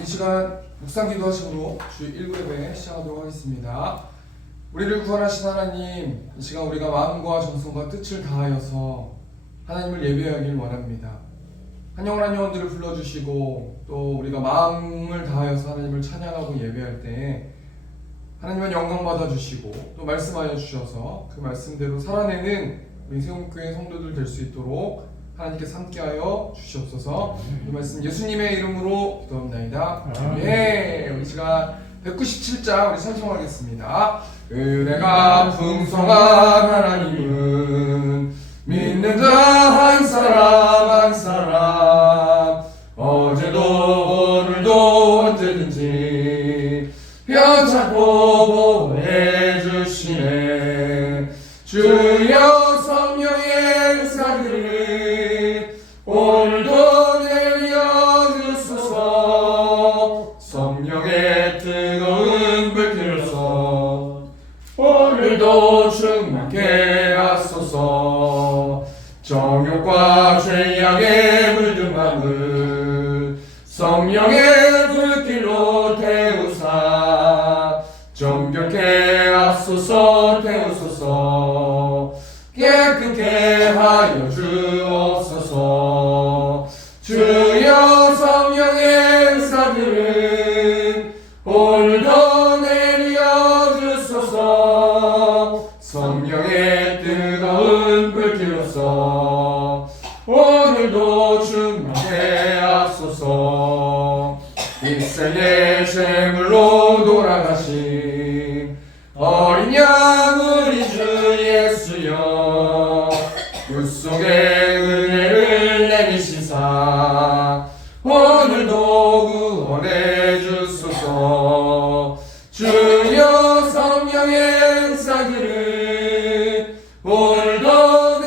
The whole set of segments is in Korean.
이 시간 묵상 기도하심으로 주 1부예배 시작하도록 하겠습니다. 우리를 구원하신 하나님, 이 시간 우리가 마음과 정성과 뜻을 다하여서 하나님을 예배하길 원합니다. 한 영혼 한 영혼들을 불러주시고 또 우리가 마음을 다하여서 하나님을 찬양하고 예배할 때 하나님은 영광 받아주시고 또 말씀하여 주셔서 그 말씀대로 살아내는 우리 세움교회 성도들 될 수 있도록 하나님께서 함께하여 주시옵소서. 이 말씀 예수님의 이름으로 기도합나이다. 네, 우리 시간 197장 우리 찬송하겠습니다. 은혜가 풍성한 하나님은 믿는 자 한 사람 한 사람 어제도 오늘도 언제든지 편찮고 보호해 주시네. 주여 성령의 은사들을 오늘도 내려주소서. 성령의 뜨거운 불길로서 오늘도 충만케 하소서. 정욕과 죄악에 물든 마음을 성령의 불길로 태우사 정결케 하소서. 태우소서. 깨끗게 하여 주옵소서. 주여 성령의 은사들은 오늘도 내려주소서. 성령의 뜨거운 불길로서 오늘도 충만케 하소서. 일생의 제물로 돌아가신 어린 양 우리 주 예수여, 굴속의 은혜를 내리시사 오늘도 구원해 주소서. 주여 성령의 은사들을 오늘도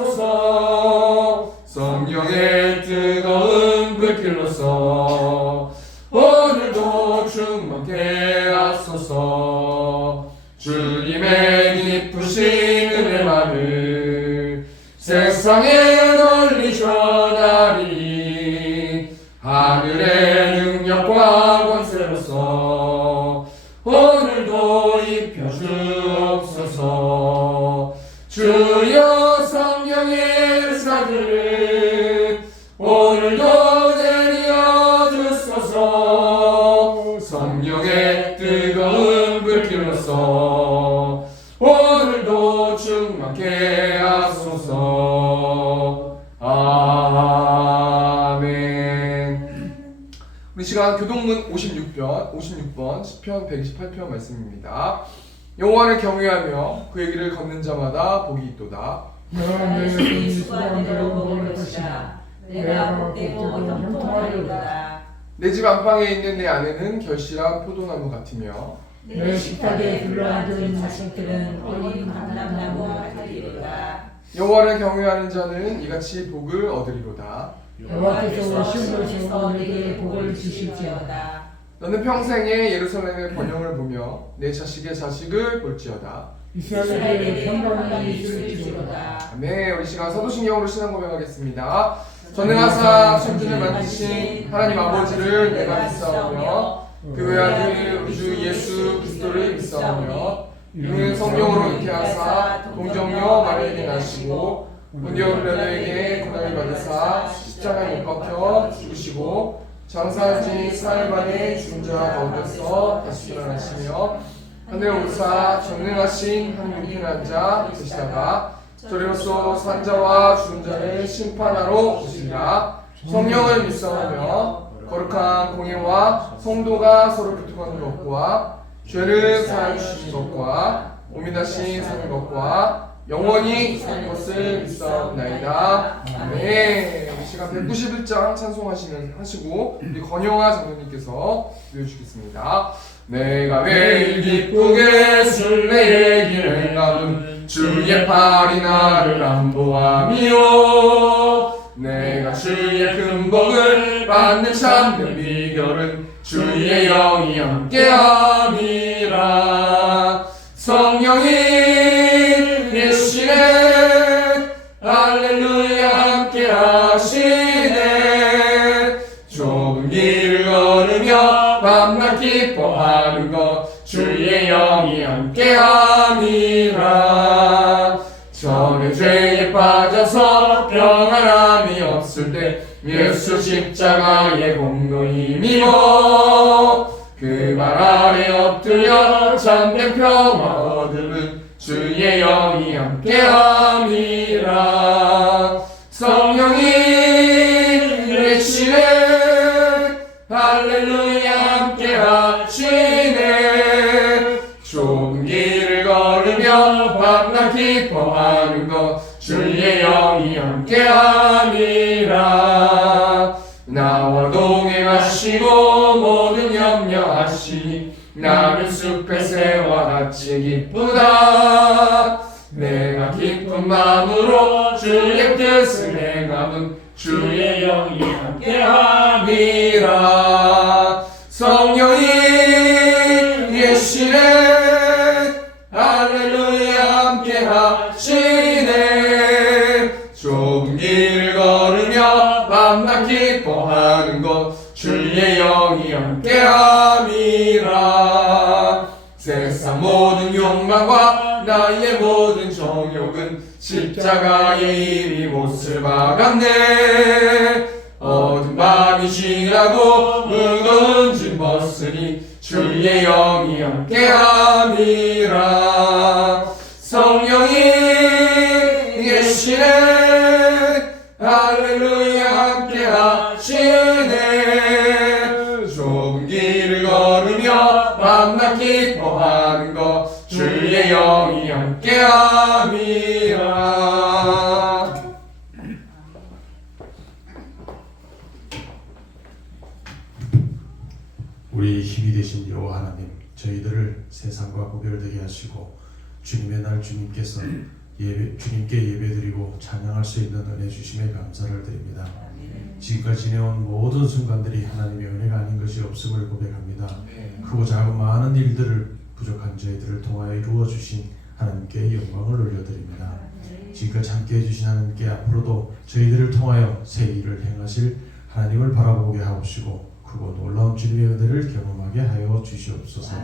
내려주소서. 성령의 뜨거운 불길로서 오늘도 충만케 하소서. 주님의 기쁘신 은혜만을 세상에 널리 전하리. 하늘의 능력과 권세로서 오늘도 입혀주옵소서. 주여 성령의 은사들을 오늘도 내려주소서. 성령의 뜨거운 불길로서 오늘도 충만케 하소서. 아멘. 우리 시간 교동문 56번 시편 128편 말씀입니다. 여호와를 경외하며 그의 길을 걷는 자마다 복이 있도다. 내 수고한대로 먹을 것이라. 내가 복되고 형통하리로다. 내 집 안방에 있는 내 아내는 결실한 포도나무 같으며 내 식탁에 둘러앉은 자식들은 어린 감람나무 같으리로다. 여호와를 경외하는 자는 이같이 복을 얻으리로다. 여호와께서 오신 곳에서 내게 복을 주실지어다. 너는 평생에 예루살렘의 번영을 보며 내 자식의 자식을 볼지어다. 이스라엘에 평강이 있을지로다. 네, 우리 시간 사도신경으로 신앙 고백하겠습니다. 전능하사 천지를 만드신 하나님 아버지를 내가 믿사오며 그 외아들 우리 주 예수 그리스도를 믿사오며 이는 성령으로 잉태하사 동정녀 마리아에게 나시고 본디오 빌라도에게 고난을 받으사 십자가에 못 박혀 죽으시고 장사한 지 사흘 만에 죽은 자 가운데서 다시 일어나시며 하늘에 오르사 전능하신 한 용편한 자 되시다가 저리로서 산자와 죽은 자를 심판하러 오시리라. 성령을 믿사오며 거룩한 공예와 성도가 서로 교통하는 것과 죄를 사하여 주시는 것과 오민하신 사는 것과 영원히 사는 것을 믿사옵나이다. 아멘. 우리 시간 191장 찬송하시고 우리 건영아 장로님께서 읽어주시겠습니다. 내가 매일 기쁘게 순례의 길을 행함은 주의 팔이 나를 안보하며 내가 주의 큰 복을 받는 참된 비결은 주의 영이 함께함이라. 성령이 주의 영이 함께함이라. 전에 죄에 빠져서 평안함이 없을 때 예수 십자가의 공로 힘입어 그 발 아래 엎드려 참된 평화 얻음은 주의 영이 함께함이라. 성령이 계시네 할렐루야 함께하시네. 좁은 길을 걸으며 밤낮 기뻐하는 것 주의 영이 함께함이라. 나와 동행하시고 모든 염려하시니 나는 숲의 새와 같이 기쁘다. 내가 기쁜 마음으로 주의 뜻을 행함은 주의 영이 함께함이라. 성령이 계시네 할렐루야 함께하시네. 좁은 길을 걸으며 밤낮 기뻐하는 것 주의 영이 함께함이라. 세상 모든 욕망과 나의 모든 정욕은 십자가의 이미 못을 박았네. 어두운 밤이 지나고 무거운 짐 벗으니 주의 영이 함께함이라. 성령이 계시네 할렐루야 함께하시네. 좁은 길을 걸으며 밤낮 기뻐하는 것 주의 영이 함께함이라. 우리 힘이 되신 여호와 하나님, 저희들을 세상과 구별되게 하시고 주님의 날 주님께 예배드리고 찬양할 수 있는 은혜 주심에 감사를 드립니다. 지금까지 지내온 모든 순간들이 하나님의 은혜가 아닌 것이 없음을 고백합니다. 크고 작은 많은 일들을 부족한 저희들을 통하여 이루어 주신 하나님께 영광을 올려드립니다. 지금까지 함께 해주신 하나님께 앞으로도 저희들을 통하여 새 일을 행하실 하나님을 바라보게 하옵시고 크고 놀라운 주님의 은혜를 경험하게 하여 주시옵소서.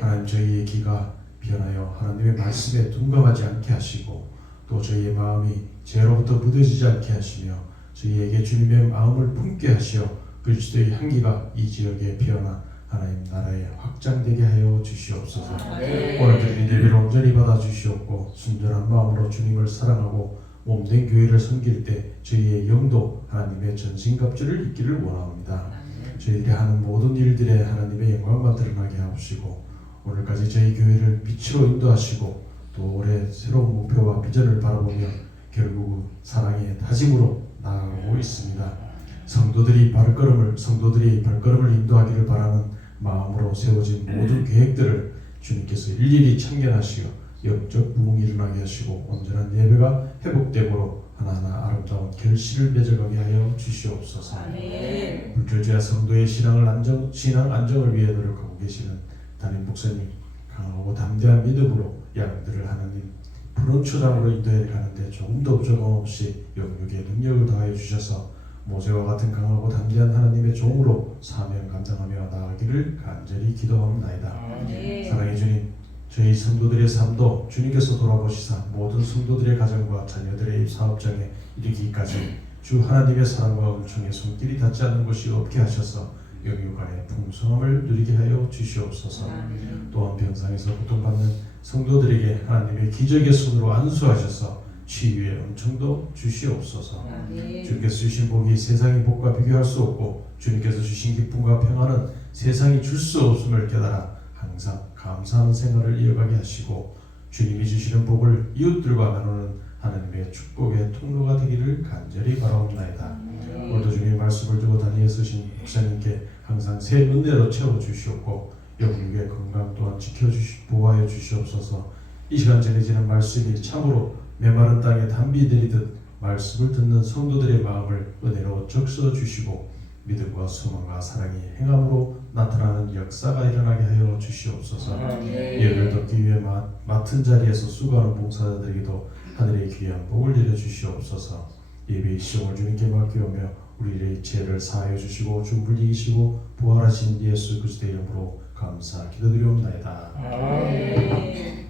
하나님, 저희의 귀가 변하여 하나님의 말씀에 둔감하지 않게 하시고 또 저희의 마음이 죄로부터 무뎌지지 않게 하시며 저희에게 주님의 마음을 품게 하시어 그리스도의 향기가 이 지역에 피어나 하나님 나라에 확장되게 하여 주시옵소서. 오늘 드린 예배를 온전히 받아 주시옵고 순전한 마음으로 주님을 사랑하고 몸된 교회를 섬길 때 저희의 영도 하나님의 전신갑주를 입기를 원합니다. 저희들이 하는 모든 일들에 하나님의 영광만 드러나게 하옵시고 오늘까지 저희 교회를 빛으로 인도하시고 또 올해 새로운 목표와 비전을 바라보며 결국 사랑의 다짐으로 나아가고 있습니다. 성도들의 발걸음을 인도하기를 바라는 마음으로 세워진 모든 계획들을 주님께서 일일이 참견하시어 영적 부흥이 일어나게 하시고 온전한 예배가 회복되므로 하나하나 아름다운 결실을 맺어가게 하여 주시옵소서. 불철주야 성도의 신앙 안정을 위해 노력하고 계시는 담임 목사님, 강하고 담대한 믿음으로 양들을 하나님 푸른 초장으로 인도해 가는데 조금도 부족함 없이 영육의 능력을 더하여 주셔서 모세와 같은 강하고 담대한 하나님의 종으로 사명 감당하며 나아가기를 간절히 기도합나이다. 사랑의 주님, 저희 성도들의 삶도 주님께서 돌아보시사 모든 성도들의 가정과 자녀들의 사업장에 이르기까지 주 하나님의 사랑과 은총의 손길이 닿지 않는 곳이 없게 하셔서 영육 안에 풍성함을 누리게 하여 주시옵소서. 또한 병상에서 고통받는 성도들에게 하나님의 기적의 손으로 안수하셔서 치유의 은총도 주시옵소서. 주님께서 주신 복이 세상의 복과 비교할 수 없고 주님께서 주신 기쁨과 평안은 세상이 줄 수 없음을 깨달아 항상 감사하는 생활을 이어가게 하시고 주님이 주시는 복을 이웃들과 나누는 하나님의 축복의 통로가 되기를 간절히 바라옵나이다. 오늘도 주님의 말씀을 두고 다니에 쓰신 목사님께 항상 새 은혜로 채워주시옵고 영육의 건강 또한 보호하여 주시옵소서. 이 시간 전해지는 말씀이 참으로 메마른 땅에 단비 내리듯 말씀을 듣는 성도들의 마음을 은혜로 적셔 주시고 믿음과 소망과 사랑이 행함으로 나타나는 역사가 일어나게 하여 주시옵소서. 예배를 듣기 위해 맡은 자리에서 수고하는 봉사자들에게도 하늘의 귀한 복을 내려 주시옵소서. 예배의 시험을 주님께 맡기오며 우리의 죄를 사하여 주시고 주 물리시고 부활하신 예수 그리스도의 이름으로 감사 기도드리옵나이다. 아멘.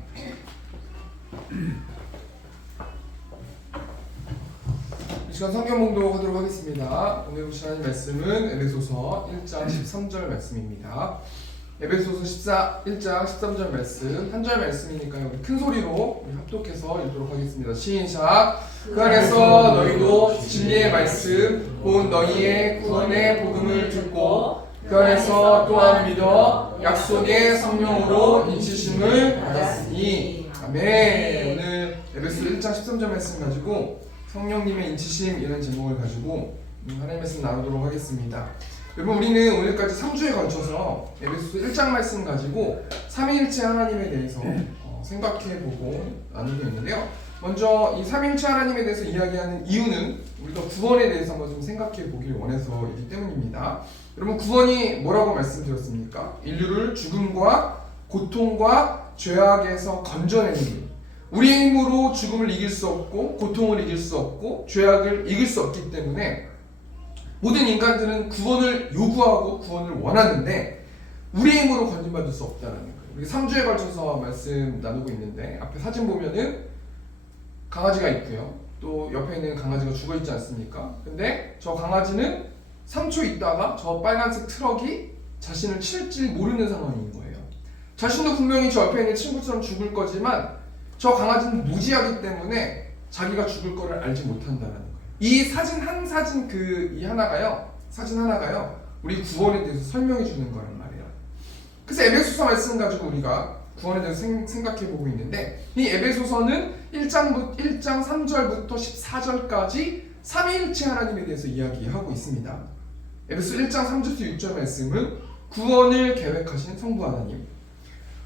이 시간 성경 봉독하도록 하겠습니다. 오늘 보실 하나님 말씀은 에베소서 1장 13절 말씀입니다. 에베소서 1장 13절 말씀, 한 절 말씀이니까요. 우리 큰 소리로 우리 합독해서 읽도록 하겠습니다. 시작. 그 안에서 너희도 진리의 말씀, 곧 너희의 구원의 복음을 듣고 그 안에서 또한 믿어 약속의 성령으로 인치심을 받았으니. 아멘. 오늘 에베소 1장 13절 말씀 가지고 성령님의 인치심이라는 제목을 가지고 하나님의 말씀 나누도록 하겠습니다. 여러분, 우리는 오늘까지 3주에 걸쳐서 에베소서 1장 말씀 가지고 삼위일체 하나님에 대해서 생각해보고 나누고 있는데요. 먼저 이 삼위일체 하나님에 대해서 이야기하는 이유는 우리가 구원에 대해서 한번 좀 생각해보기를 원해서이기 때문입니다. 여러분, 구원이 뭐라고 말씀드렸습니까? 인류를 죽음과 고통과 죄악에서 건져내는 일. 우리의 힘으로 죽음을 이길 수 없고 고통을 이길 수 없고 죄악을 이길 수 없기 때문에 모든 인간들은 구원을 요구하고 구원을 원하는데 우리의 힘으로 건진받을 수 없다는 거예요. 우리 3주에 걸쳐서 말씀 나누고 있는데 앞에 사진 보면은 강아지가 있고요. 또 옆에 있는 강아지가 죽어 있지 않습니까? 근데 저 강아지는 3초 있다가 저 빨간색 트럭이 자신을 칠지 모르는 상황인 거예요. 자신도 분명히 저 옆에 있는 친구처럼 죽을 거지만 저 강아지는 무지하기 때문에 자기가 죽을 거를 알지 못한다는 거예요. 이 사진 한 사진 사진 하나가요 우리 구원에 대해서 설명해 주는 거란 말이에요. 그래서 에베소서 말씀 가지고 우리가 구원에 대해서 생각해 보고 있는데, 이 에베소서는 1장 3절부터 14절까지 삼위일체 하나님에 대해서 이야기하고 있습니다. 에베소 1장 3절부터 6절 말씀은 구원을 계획하신 성부 하나님,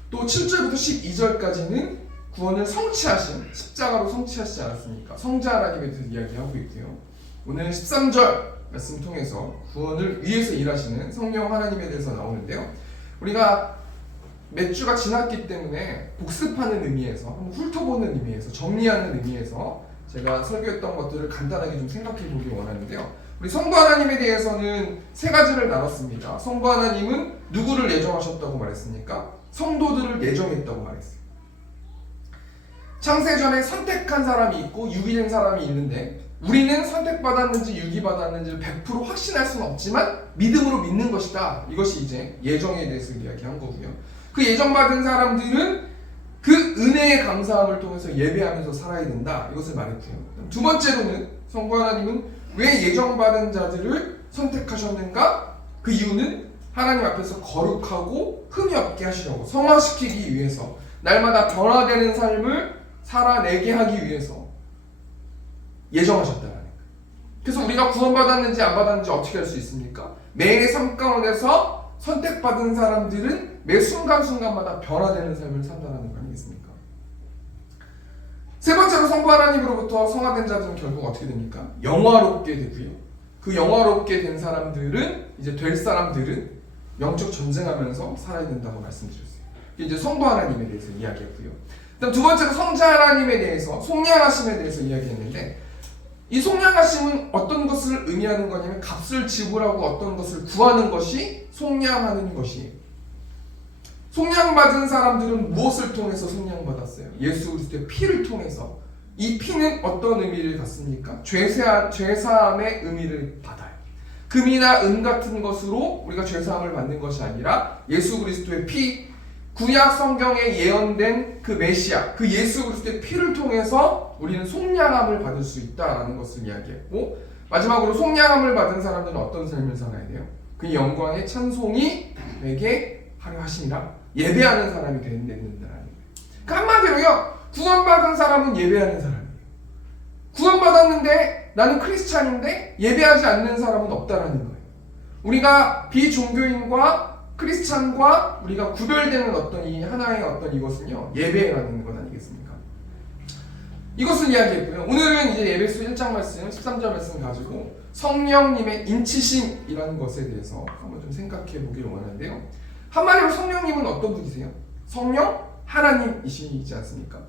또 7절부터 12절까지는 구원을 성취하신, 십자가로 성취하시지 않았습니까? 성자 하나님에 대해서 이야기하고 있고요. 오늘 13절 말씀 통해서 구원을 위해서 일하시는 성령 하나님에 대해서 나오는데요. 우리가 몇 주가 지났기 때문에 복습하는 의미에서, 한번 훑어보는 의미에서, 정리하는 의미에서 제가 설교했던 것들을 간단하게 좀 생각해 보기 원하는데요. 우리 성부 하나님에 대해서는 세 가지를 나눴습니다. 성부 하나님은 누구를 예정하셨다고 말했습니까? 성도들을 예정했다고 말했어요. 창세전에 선택한 사람이 있고 유기된 사람이 있는데, 우리는 선택받았는지 유기받았는지를 100% 확신할 수는 없지만 믿음으로 믿는 것이다. 이것이 이제 예정에 대해서 이야기한 거고요. 그 예정받은 사람들은 그 은혜의 감사함을 통해서 예배하면서 살아야 된다. 이것을 말했고요. 두 번째로는 성부 하나님은 왜 예정받은 자들을 선택하셨는가? 그 이유는 하나님 앞에서 거룩하고 흠이 없게 하시려고, 성화시키기 위해서, 날마다 변화되는 삶을 살아내게 하기 위해서 예정하셨다는 거예요. 그래서 우리가 구원받았는지 안 받았는지 어떻게 알 수 있습니까? 매일의 삶 가운데서 선택받은 사람들은 매 순간순간마다 변화되는 삶을 산다는 거 아니겠습니까? 세 번째로 성부 하나님으로부터 성화된 자들은 결국 어떻게 됩니까? 영화롭게 되고요. 그 영화롭게 된 사람들은, 이제 될 사람들은 영적 전쟁하면서 살아야 된다고 말씀드렸어요. 이제 성부 하나님에 대해서 이야기했고요. 그다음 두 번째로 성자 하나님에 대해서, 속량하심에 대해서 이야기했는데, 이 속량하심은 어떤 것을 의미하는 거냐면 값을 지불하고 어떤 것을 구하는 것이 속량하는 것이에요. 속량받은 사람들은 무엇을 통해서 속량받았어요? 예수 그리스도의 피를 통해서. 이 피는 어떤 의미를 갖습니까? 죄사함의 의미를 받아요. 금이나 은 같은 것으로 우리가 죄사함을 받는 것이 아니라 예수 그리스도의 피, 구약 성경에 예언된 그 메시아, 그 예수 그리스도의 피를 통해서 우리는 속량함을 받을 수 있다라는 것을 이야기했고, 마지막으로 속량함을 받은 사람들은 어떤 삶을 살아야 돼요? 그 영광의 찬송이 내게 하려 하시니라, 예배하는 사람이 된다라는 거예요. 그러니까 한마디로요, 구원받은 사람은 예배하는 사람이에요. 구원받았는데 나는 크리스찬인데 예배하지 않는 사람은 없다라는 거예요. 우리가 비종교인과 크리스찬과 우리가 구별되는 어떤 이 하나의 어떤 이것은요, 예배라는 것 아니겠습니까? 이것을 이야기했고요. 오늘은 이제 에베소 1장 말씀, 13절 말씀 가지고 성령님의 인치심이라는 것에 대해서 한번 좀 생각해 보기를 원하는데요. 한마디로 성령님은 어떤 분이세요? 성령 하나님이시지 않습니까?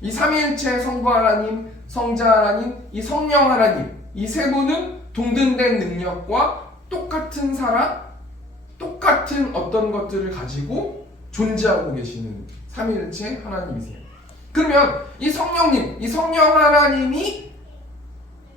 이 삼위일체 성부 하나님, 성자 하나님, 이 성령 하나님, 이 세 분은 동등된 능력과 똑같은 사랑, 똑같은 똑같은 어떤 것들을 가지고 존재하고 계시는 삼위일체 하나님이세요. 그러면 이 성령님, 이 성령 하나님이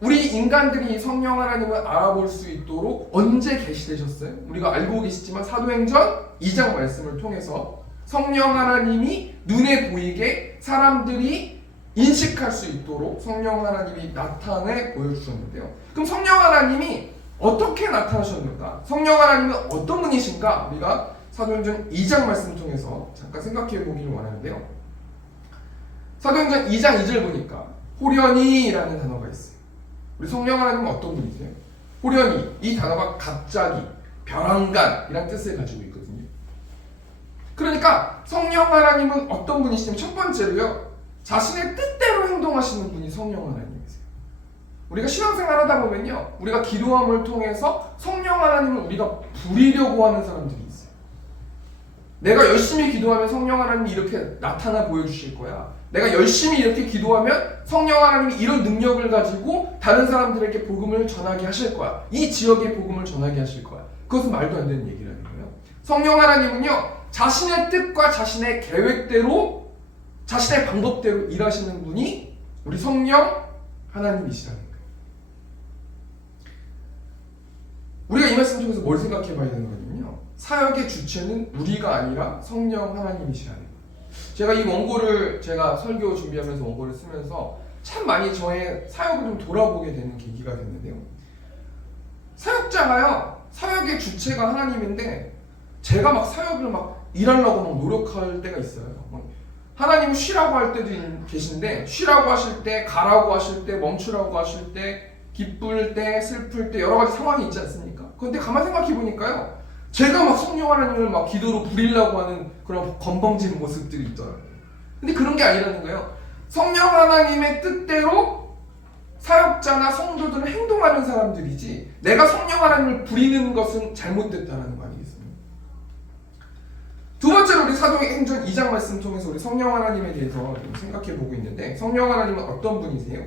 우리 인간들이 이 성령 하나님을 알아볼 수 있도록 언제 계시되셨어요? 우리가 알고 계시지만 사도행전 2장 말씀을 통해서 성령 하나님이 눈에 보이게 사람들이 인식할 수 있도록 성령 하나님이 나타내 보여주셨는데요. 그럼 성령 하나님이 어떻게 나타나셨는가? 성령 하나님은 어떤 분이신가? 우리가 사도행전 2장 말씀을 통해서 잠깐 생각해 보기를 원하는데요. 사도행전 2장 2절 보니까 호련히라는 단어가 있어요. 우리 성령 하나님은 어떤 분이세요? 호련히, 이 단어가 갑자기, 벼랑간 이란 뜻을 가지고 있거든요. 그러니까 성령 하나님은 어떤 분이시냐면 첫 번째로요, 자신의 뜻대로 행동하시는 분이 성령 하나님이세요. 우리가 신앙생활 하다 보면요, 우리가 기도함을 통해서 성령 하나님을 우리가 부리려고 하는 사람들이 있어요. 내가 열심히 기도하면 성령 하나님이 이렇게 나타나 보여주실 거야. 내가 열심히 이렇게 기도하면 성령 하나님이 이런 능력을 가지고 다른 사람들에게 복음을 전하게 하실 거야. 이 지역에 복음을 전하게 하실 거야. 그것은 말도 안 되는 얘기라는 거예요. 성령 하나님은요, 자신의 뜻과 자신의 계획대로, 자신의 방법대로 일하시는 분이 우리 성령 하나님이시라는 거예요. 우리가 이 말씀 통해서 뭘 생각해 봐야 되는 거냐면요, 사역의 주체는 우리가 아니라 성령 하나님이시라는 거예요. 제가 이 원고를, 제가 설교 준비하면서 원고를 쓰면서 참 많이 저의 사역을 좀 돌아보게 되는 계기가 됐는데요. 사역자가요, 사역의 주체가 하나님인데 제가 막 사역을 막 일하려고 막 노력할 때가 있어요. 하나님은 쉬라고 할 때도 계신데, 쉬라고 하실 때, 가라고 하실 때, 멈추라고 하실 때, 기쁠 때, 슬플 때 여러 가지 상황이 있지 않습니까? 그런데 가만 생각해 보니까요, 제가 막 성령 하나님을 막 기도로 부리려고 하는 그런 건방진 모습들이 있더라고요. 근데 그런 게 아니라는 거예요. 성령 하나님의 뜻대로 사역자나 성도들은 행동하는 사람들이지, 내가 성령 하나님을 부리는 것은 잘못됐다는 거 아니겠습니까? 두 번째로 우리 사도행전 2장 말씀 통해서 우리 성령 하나님에 대해서 생각해 보고 있는데, 성령 하나님은 어떤 분이세요?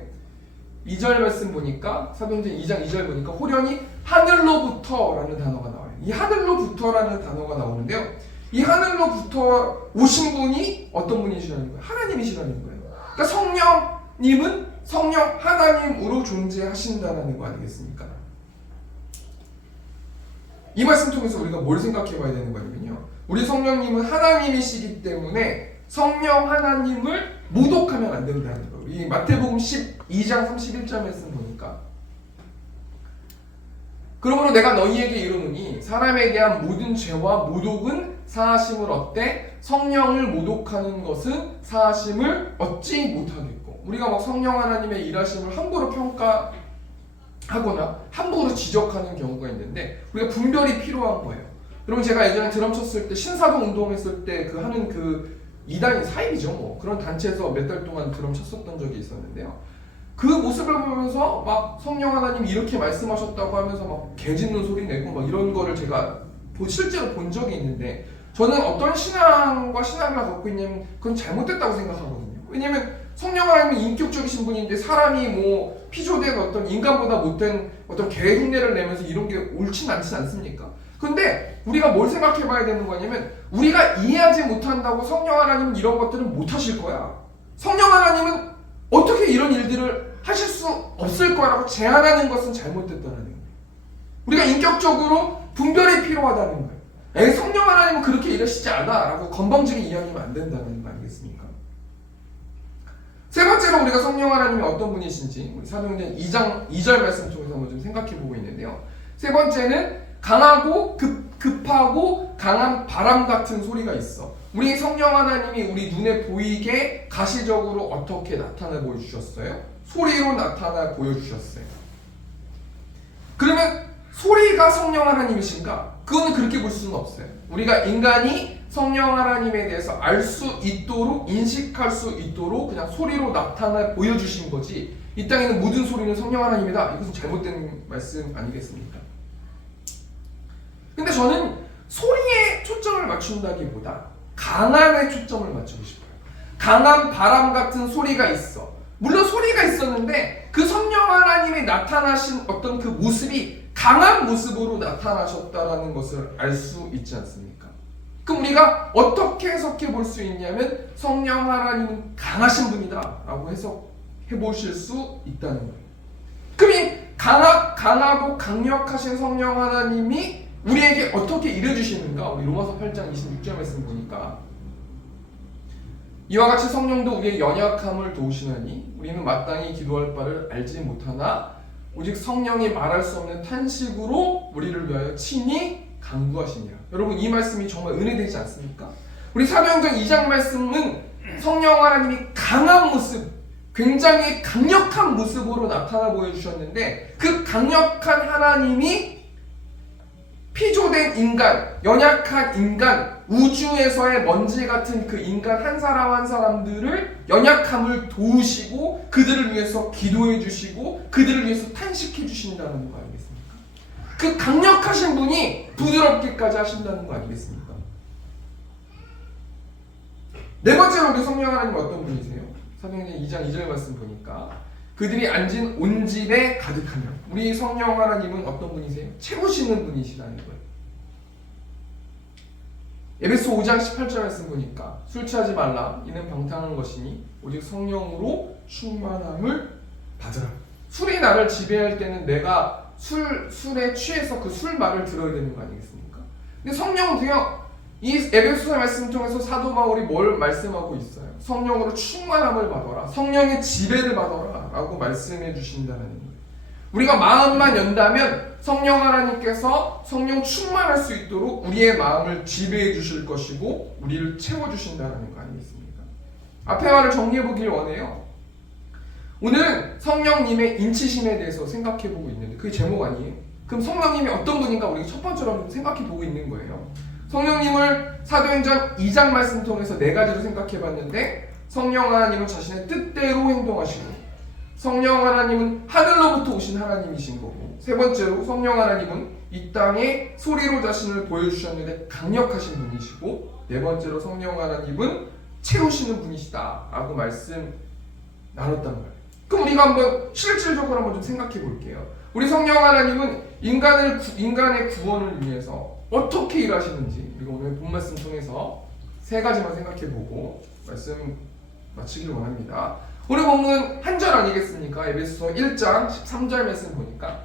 2절 말씀 보니까, 사도행전 2장 2절 보니까 호련히 하늘로부터라는 단어가 나와요. 이 하늘로부터라는 단어가 나오는데요, 이 하늘로부터 오신 분이 어떤 분이시라는 거예요? 하나님이시라는 거예요. 그러니까 성령님은 성령 하나님으로 존재하신다는 거 아니겠습니까? 이 말씀 통해서 우리가 뭘 생각해 봐야 되는 거냐면요, 우리 성령님은 하나님이시기 때문에 성령 하나님을 모독하면 안 된다는 거예요. 이 마태복음 12장 31절 말씀 보니까, 그러므로 내가 너희에게 이르노니 사람에 대한 모든 죄와 모독은 사하심을 얻되 성령을 모독하는 것은 사하심을 얻지 못하겠고, 우리가 막 성령 하나님의 일하심을 함부로 평가하거나 함부로 지적하는 경우가 있는데, 우리가 분별이 필요한 거예요. 여러분, 제가 예전에 드럼 쳤을 때, 신사동 운동했을 때 그 하는 그 이단이 사입이죠, 뭐 그런 단체에서 몇 달 동안 드럼 쳤었던 적이 있었는데요, 그 모습을 보면서 막 성령 하나님이 이렇게 말씀하셨다고 하면서 막 개짖는 소리 내고 막 이런 거를 제가 실제로 본 적이 있는데, 저는 어떤 신앙과 신앙을 갖고 있냐면 그건 잘못됐다고 생각하거든요. 왜냐면 성령 하나님은 인격적이신 분인데 사람이 뭐 피조된 어떤 인간보다 못된 어떤 개 흉내를 내면서 이런 게 옳진 않지 않습니까? 근데 우리가 뭘 생각해 봐야 되는 거냐면, 우리가 이해하지 못한다고 성령 하나님은 이런 것들은 못 하실 거야. 성령 하나님은 어떻게 이런 일들을 하실 수 없을 거라고 제안하는 것은 잘못됐다는 거예요. 우리가 인격적으로 분별이 필요하다는 거예요. 성령 하나님은 그렇게 일하시지 않아 라고 건방지게 이야기하면 안 된다는 거 아니겠습니까? 세 번째로 우리가 성령 하나님이 어떤 분이신지 우리 사도행전 2장 2절 말씀 통해서 한번 좀 생각해 보고 있는데요, 세 번째는 강하고 급하고 강한 바람 같은 소리가 있어. 우리 성령 하나님이 우리 눈에 보이게 가시적으로 어떻게 나타나 보여주셨어요? 소리로 나타나 보여주셨어요. 그러면 소리가 성령 하나님이신가? 그거는 그렇게 볼 수는 없어요. 우리가 인간이 성령 하나님에 대해서 알 수 있도록, 인식할 수 있도록 그냥 소리로 나타나 보여주신 거지, 이 땅에 있는 모든 소리는 성령 하나님이다, 이것은 잘못된 말씀 아니겠습니까? 근데 저는 소리에 초점을 맞춘다기보다 강함에 초점을 맞추고 싶어요. 강한 바람 같은 소리가 있어. 물론 소리가 있었는데 그 성령 하나님이 나타나신 어떤 그 모습이 강한 모습으로 나타나셨다라는 것을 알 수 있지 않습니까? 그럼 우리가 어떻게 해석해 볼 수 있냐면 성령 하나님은 강하신 분이다 라고 해석해 보실 수 있다는 거예요. 그럼 이 강하고 강력하신 성령 하나님이 우리에게 어떻게 일해주시는가? 우리 로마서 8장 26절 말씀 보니까 이와 같이 성령도 우리의 연약함을 도우시나니 우리는 마땅히 기도할 바를 알지 못하나 오직 성령이 말할 수 없는 탄식으로 우리를 위하여 친히 간구하시니라. 여러분 이 말씀이 정말 은혜되지 않습니까? 우리 사도행전 2장 말씀은 성령 하나님이 강한 모습, 굉장히 강력한 모습으로 나타나 보여주셨는데 그 강력한 하나님이 피조된 인간, 연약한 인간, 우주에서의 먼지 같은 그 인간 한 사람 한 사람들을 연약함을 도우시고 그들을 위해서 기도해 주시고 그들을 위해서 탄식해 주신다는 거 아니겠습니까? 그 강력하신 분이 부드럽게까지 하신다는 거 아니겠습니까? 네 번째로 우리 성령 하나님 어떤 분이세요? 사도행전 2장 2절 말씀 보니까 그들이 앉은 온 집에 가득하며 우리 성령 하나님은 어떤 분이세요? 채우시는 분이시라는 거예요. 에베소 5장 18절 말씀 보니까 술 취하지 말라 이는 방탕한 것이니 오직 성령으로 충만함을 받으라. 술이 나를 지배할 때는 내가 술에 취해서 그 술 말을 들어야 되는 거 아니겠습니까? 근데 성령도요 이 에베소서 말씀 통해서 사도 바울이 뭘 말씀하고 있어요? 성령으로 충만함을 받아라, 성령의 지배를 받아라 라고 말씀해 주신다는 거예요. 우리가 마음만 연다면 성령 하나님께서 성령 충만할 수 있도록 우리의 마음을 지배해 주실 것이고 우리를 채워 주신다는 거 아니겠습니까? 앞에 말을 정리해 보길 원해요. 오늘은 성령님의 인치심에 대해서 생각해 보고 있는데 그게 제목 아니에요? 그럼 성령님이 어떤 분인가 우리가 첫 번째로 생각해 보고 있는 거예요. 성령님을 사도행전 2장 말씀 통해서 네 가지로 생각해 봤는데 성령 하나님은 자신의 뜻대로 행동하시고 성령 하나님은 하늘로부터 오신 하나님이신 거고 세 번째로 성령 하나님은 이 땅에 소리로 자신을 보여주셨는데 강력하신 분이시고 네 번째로 성령 하나님은 채우시는 분이시다 라고 말씀 나눴단 말이에요. 그럼 우리가 한번 실질적으로 한번 좀 생각해 볼게요. 우리 성령 하나님은 인간의 구원을 위해서 어떻게 일하시는지 우리가 오늘 본 말씀 통해서 세 가지만 생각해 보고 말씀 마치기를 원합니다. 오늘 본문 한 절 아니겠습니까? 에베소서 1장 13절 말씀 보니까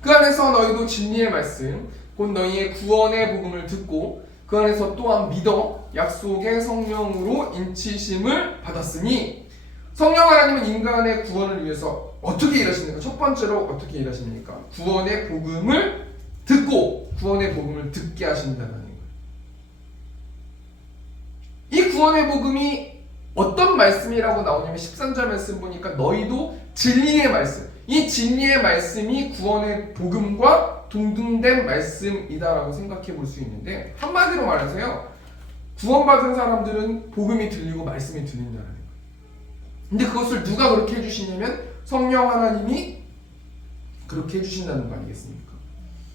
그 안에서 너희도 진리의 말씀 곧 너희의 구원의 복음을 듣고 그 안에서 또한 믿어 약속의 성령으로 인치심을 받았으니 성령 하나님은 인간의 구원을 위해서 어떻게 일하시는가? 첫 번째로 어떻게 일하십니까? 구원의 복음을 듣고 구원의 복음을 듣게 하신다는 거예요. 이 구원의 복음이 어떤 말씀이라고 나오냐면 13절 말씀 보니까 너희도 진리의 말씀, 이 진리의 말씀이 구원의 복음과 동등된 말씀이다라고 생각해 볼 수 있는데 한마디로 말해서요 구원받은 사람들은 복음이 들리고 말씀이 들린다는 거예요. 근데 그것을 누가 그렇게 해주시냐면 성령 하나님이 그렇게 해주신다는 거 아니겠습니까?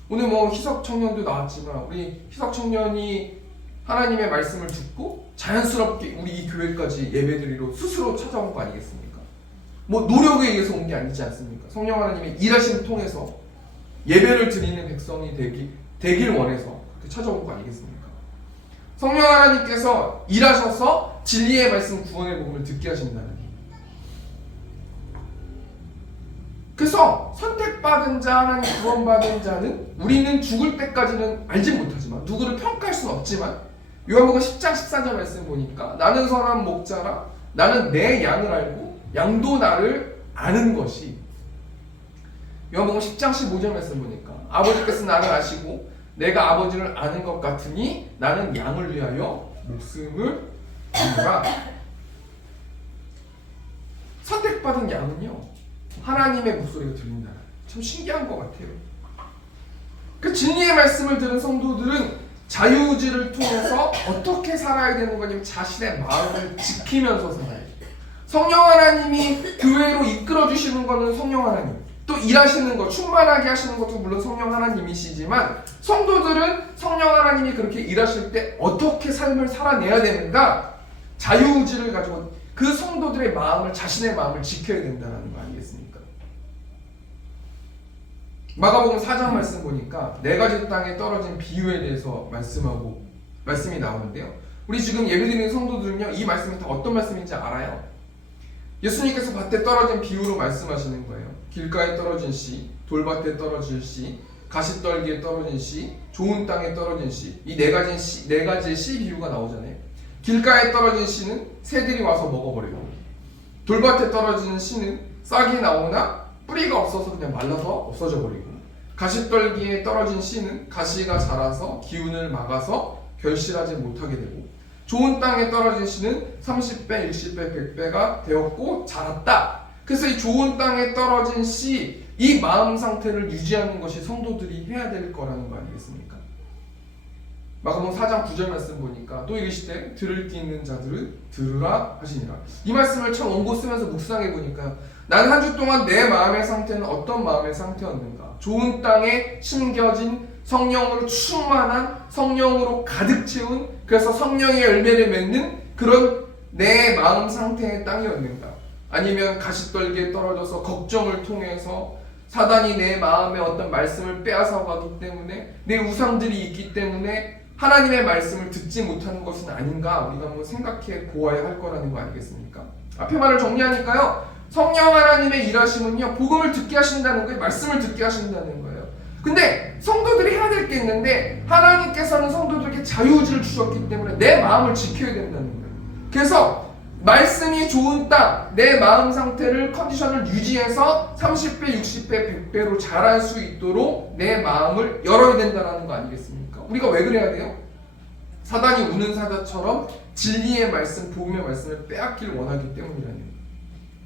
오늘 뭐 희석 청년도 나왔지만 우리 희석 청년이 하나님의 말씀을 듣고 자연스럽게 우리 이 교회까지 예배드리러 스스로 찾아온 거 아니겠습니까? 뭐 노력에 의해서 온 게 아니지 않습니까? 성령 하나님의 일하심을 통해서 예배를 드리는 백성이 되길 원해서 그렇게 찾아온 거 아니겠습니까? 성령 하나님께서 일하셔서 진리의 말씀 구원의 복음을 듣게 하신다는 거예요. 그래서 선택받은 자, 하나님 구원받은 자는 우리는 죽을 때까지는 알지 못하지만 누구를 평가할 수는 없지만 요한복음 10장 14절 말씀 보니까 나는 선한 목자라 나는 내 양을 알고 양도 나를 아는 것이 요한복음 10장 15절 말씀 보니까 아버지께서 나를 아시고 내가 아버지를 아는 것 같으니 나는 양을 위하여 목숨을 주노라. 선택받은 양은요 하나님의 목소리가 들린다. 참 신기한 것 같아요. 그 진리의 말씀을 들은 성도들은 자유의지를 통해서 어떻게 살아야 되는 거냐면 자신의 마음을 지키면서 살아야 돼요. 성령 하나님이 교회로 이끌어 주시는 거는 성령 하나님, 또 일하시는 것, 충만하게 하시는 것도 물론 성령 하나님이시지만 성도들은 성령 하나님이 그렇게 일하실 때 어떻게 삶을 살아내야 되는가 자유의지를 가지고 그 성도들의 마음을, 자신의 마음을 지켜야 된다는 거 아니겠습니까? 마가복음 4장 말씀 보니까 네 가지 땅에 떨어진 비유에 대해서 말씀이 나오는데요. 우리 지금 예배드리는 성도들은요, 이 말씀이 다 어떤 말씀인지 알아요. 예수님께서 밭에 떨어진 비유로 말씀하시는 거예요. 길가에 떨어진 씨, 돌밭에 떨어질 씨, 가시떨기에 떨어진 씨, 좋은 땅에 떨어진 씨. 이 네 가지의 씨 비유가 나오잖아요. 길가에 떨어진 씨는 새들이 와서 먹어버리고, 돌밭에 떨어진 씨는 싹이 나오나 뿌리가 없어서 그냥 말라서 없어져 버리고, 가시떨기에 떨어진 씨는 가시가 자라서 기운을 막아서 결실하지 못하게 되고, 좋은 땅에 떨어진 씨는 30배, 60배, 100배가 되었고 자랐다. 그래서 이 좋은 땅에 떨어진 씨, 이 마음 상태를 유지하는 것이 성도들이 해야 될 거라는 거 아니겠습니까? 마가복음 4장 9절 말씀 보니까 또 이르시되 들을 귀 있는 자들은 들으라 하시니라. 이 말씀을 참 원고 쓰면서 묵상해 보니까 나는 한 주 동안 내 마음의 상태는 어떤 마음의 상태였는가? 좋은 땅에 심겨진 성령으로 충만한, 성령으로 가득 채운, 그래서 성령의 열매를 맺는 그런 내 마음 상태의 땅이었는가? 아니면 가시떨기에 떨어져서 걱정을 통해서 사단이 내 마음에 어떤 말씀을 빼앗아 가기 때문에, 내 우상들이 있기 때문에 하나님의 말씀을 듣지 못하는 것은 아닌가 우리가 한번 생각해 보아야 할 거라는 거 아니겠습니까? 앞에 말을 정리하니까요, 성령 하나님의 일하심은요, 복음을 듣게 하신다는 거예요. 말씀을 듣게 하신다는 거예요. 근데 성도들이 해야 될 게 있는데, 하나님께서는 성도들에게 자유의지를 주셨기 때문에 내 마음을 지켜야 된다는 거예요. 그래서 말씀이 좋은 땅, 내 마음 상태를, 컨디션을 유지해서 30배, 60배, 100배로 자랄 수 있도록 내 마음을 열어야 된다는 거 아니겠습니까? 우리가 왜 그래야 돼요? 사단이 우는 사자처럼 진리의 말씀, 복음의 말씀을 빼앗길 원하기 때문이라는 거예요.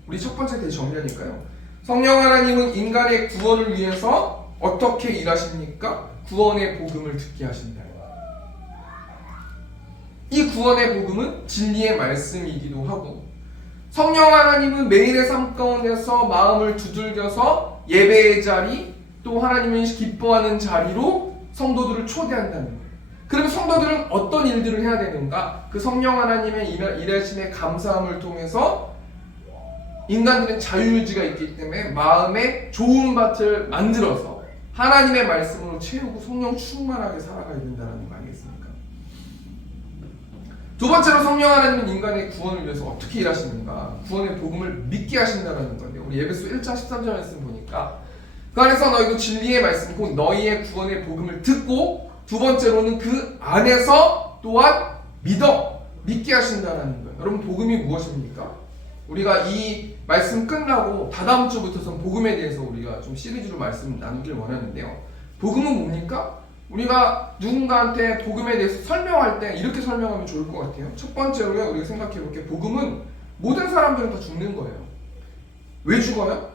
우리 첫 번째 대해 정리하니까요, 성령 하나님은 인간의 구원을 위해서 어떻게 일하십니까? 구원의 복음을 듣게 하신다. 이 구원의 복음은 진리의 말씀이기도 하고, 성령 하나님은 매일의 삶 가운데서 마음을 두들겨서 예배의 자리, 또 하나님을 기뻐하는 자리로 성도들을 초대한다는 거예요. 그러면 성도들은 어떤 일들을 해야 되는가? 그 성령 하나님의 일하심에 감사함을 통해서 인간들은 자유의지가 있기 때문에 마음에 좋은 밭을 만들어서 하나님의 말씀으로 채우고 성령 충만하게 살아가야 된다는 거 아니겠습니까? 두 번째로 성령 하나님은 인간의 구원을 위해서 어떻게 일하시는가? 구원의 복음을 믿게 하신다는 건데, 우리 에베소 1장 13절 말씀 보니까 그 안에서 너희도 진리의 말씀, 곧 너희의 구원의 복음을 듣고, 두 번째로는 그 안에서 또한 믿게 하신다는 거예요. 여러분, 복음이 무엇입니까? 우리가 이 말씀 끝나고 다다음 주부터는 복음에 대해서 우리가 좀 시리즈로 말씀 나누길 원하는데요. 복음은 뭡니까? 우리가 누군가한테 복음에 대해서 설명할 때 이렇게 설명하면 좋을 것 같아요. 첫 번째로요, 우리가 생각해 볼게요. 복음은 모든 사람들은 다 죽는 거예요. 왜 죽어요?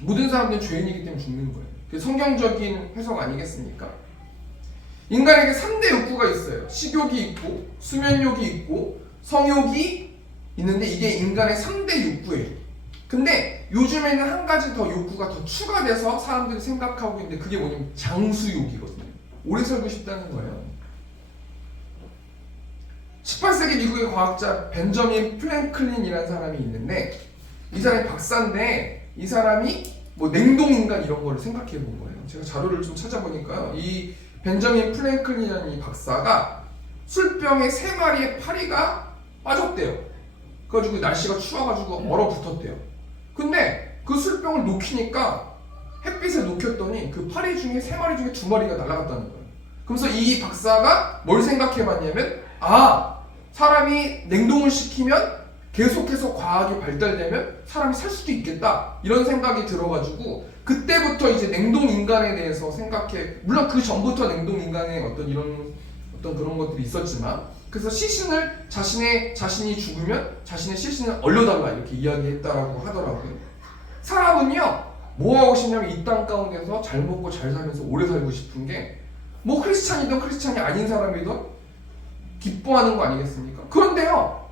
모든 사람들은 죄인이기 때문에 죽는 거예요. 그게 성경적인 해석 아니겠습니까? 인간에게 3대 욕구가 있어요. 식욕이 있고, 수면욕이 있고, 성욕이 있는데, 이게 인간의 3대 욕구예요. 근데 요즘에는 한 가지 더 욕구가 더 추가돼서 사람들이 생각하고 있는데, 그게 뭐냐면 장수욕이거든요. 오래 살고 싶다는 거예요. 18세기 미국의 과학자 벤저민 프랭클린이라는 사람이 있는데, 이 사람이 박사인데, 이 사람이 뭐 냉동인간 이런 거를 생각해 본 거예요. 제가 자료를 좀 찾아보니까요, 이 벤저민 프랭클린이라는 이 박사가 술병에 3마리의 파리가 빠졌대요. 그래가지고 날씨가 추워가지고 얼어붙었대요. 근데 그 술병을 녹이니까, 햇빛에 녹였더니 그 파리 중에 3마리 중에 2마리가 날아갔다는 거예요. 그래서 이 박사가 뭘 생각해봤냐면, 사람이 냉동을 시키면 계속해서 과학이 발달되면 사람이 살 수도 있겠다, 이런 생각이 들어가지고 그때부터 이제 냉동 인간에 대해서 생각해. 물론 그 전부터 냉동 인간의 어떤 그런 것들이 있었지만, 그래서 시신을 자신이 죽으면 자신의 시신을 얼려달라 이렇게 이야기했다라고 하더라고요. 사람은요, 뭐 하고 싶냐면 이 땅 가운데서 잘 먹고 잘 살면서 오래 살고 싶은 게, 뭐 크리스찬이든 크리스찬이 아닌 사람이든 기뻐하는 거 아니겠습니까? 그런데요,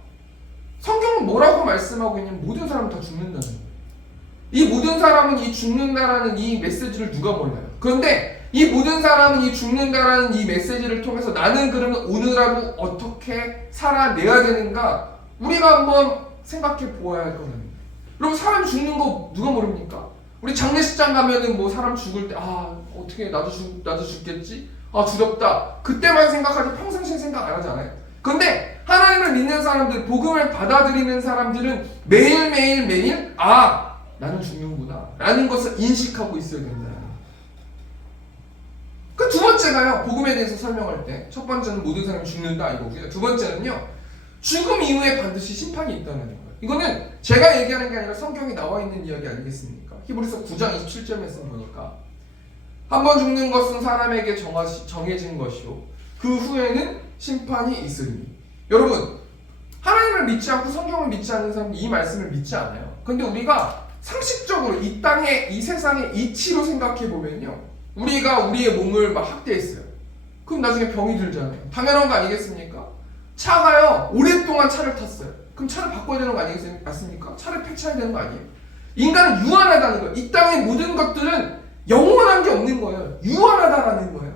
성경은 뭐라고 말씀하고 있냐면 모든 사람은 다 죽는다는 거예요. 이 모든 사람은 이 죽는다라는 이 메시지를 누가 몰라요? 그런데 이 모든 사람은 이 죽는다라는 이 메시지를 통해서 나는 그러면 오늘 하루 어떻게 살아내야 되는가, 우리가 한번 생각해 보아야 할 거라는 거예요. 여러분, 사람 죽는 거 누가 모릅니까? 우리 장례식장 가면은 뭐 사람 죽을 때 어떻게 나도 죽겠지? 두렵다. 그때만 생각하지 평상시에 생각 안 하지 않아요? 근데 하나님을 믿는 사람들, 복음을 받아들이는 사람들은 매일 나는 죽는구나 라는 것을 인식하고 있어야 된다. 그 두 번째가요, 복음에 대해서 설명할 때 첫 번째는 모든 사람이 죽는다 이거고요. 두 번째는요, 죽음 이후에 반드시 심판이 있다는 거예요. 이거는 제가 얘기하는 게 아니라 성경에 나와 있는 이야기 아니겠습니까? 히브리서 9장 27절 말씀 보니까 한 번 죽는 것은 사람에게 정해진 것이요 그 후에는 심판이 있으니. 여러분, 하나님을 믿지 않고 성경을 믿지 않는 사람은 이 말씀을 믿지 않아요. 근데 우리가 상식적으로 이 땅에, 이 세상의 이치로 생각해 보면요, 우리가 우리의 몸을 막 학대했어요. 그럼 나중에 병이 들잖아요. 당연한 거 아니겠습니까? 차가요, 오랫동안 차를 탔어요. 그럼 차를 바꿔야 되는 거 아니겠습니까? 차를 폐차해야 되는 거 아니에요? 인간은 유한하다는 거예요. 이 땅의 모든 것들은 영원한 게 없는 거예요. 유한하다라는 거예요.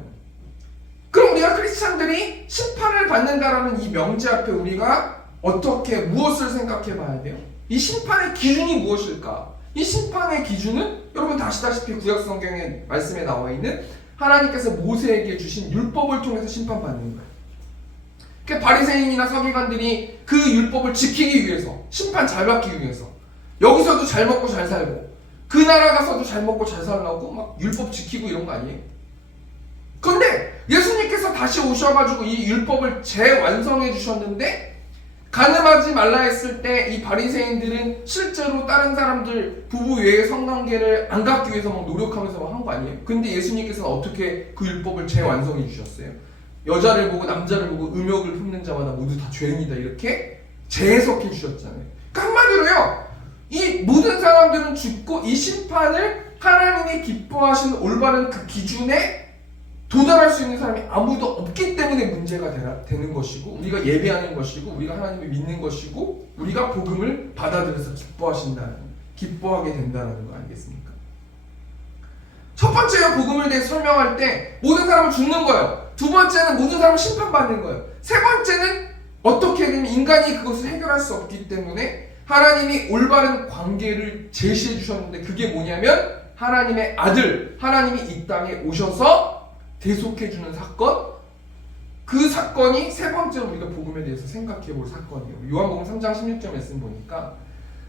그럼 우리가 크리스찬들이 심판을 받는다라는 이 명제 앞에 우리가 무엇을 생각해 봐야 돼요? 이 심판의 기준이 무엇일까? 이 심판의 기준은 여러분 다 아시다시피 구약 성경의 말씀에 나와 있는 하나님께서 모세에게 주신 율법을 통해서 심판받는 거예요. 그러니까 바리새인이나 서기관들이 그 율법을 지키기 위해서, 심판 잘 받기 위해서 여기서도 잘 먹고 잘 살고 그 나라 가서도 잘 먹고 잘 살라고 막 율법 지키고 이런 거 아니에요? 근데 예수님께서 다시 오셔가지고 이 율법을 재완성해 주셨는데, 간음하지 말라 했을 때 이 바리새인들은 실제로 다른 사람들 부부 외의 성관계를 안 갖기 위해서 막 노력하면서 막 한 거 아니에요? 근데 예수님께서는 어떻게 그 율법을 재완성해 주셨어요? 여자를 보고 남자를 보고 음욕을 품는 자마다 모두 다 죄인이다 이렇게 재해석해 주셨잖아요. 그러니까 한마디로요, 이 모든 사람들은 죽고 이 심판을 하나님이 기뻐하시는 올바른 그 기준에 도달할 수 있는 사람이 아무도 없기 때문에 문제가 되는 것이고, 우리가 예배하는 것이고, 우리가 하나님을 믿는 것이고, 우리가 복음을 받아들여서 기뻐하게 된다는 거 아니겠습니까? 첫 번째가 복음을 대해 설명할 때 모든 사람은 죽는 거예요. 두 번째는 모든 사람은 심판받는 거예요. 세 번째는 어떻게 되면 인간이 그것을 해결할 수 없기 때문에 하나님이 올바른 관계를 제시해 주셨는데, 그게 뭐냐면 하나님의 아들, 하나님이 이 땅에 오셔서 대속해주는 사건, 그 사건이 세 번째로 우리가 복음에 대해서 생각해 볼 사건이에요. 요한복음 3장 16절 말씀 보니까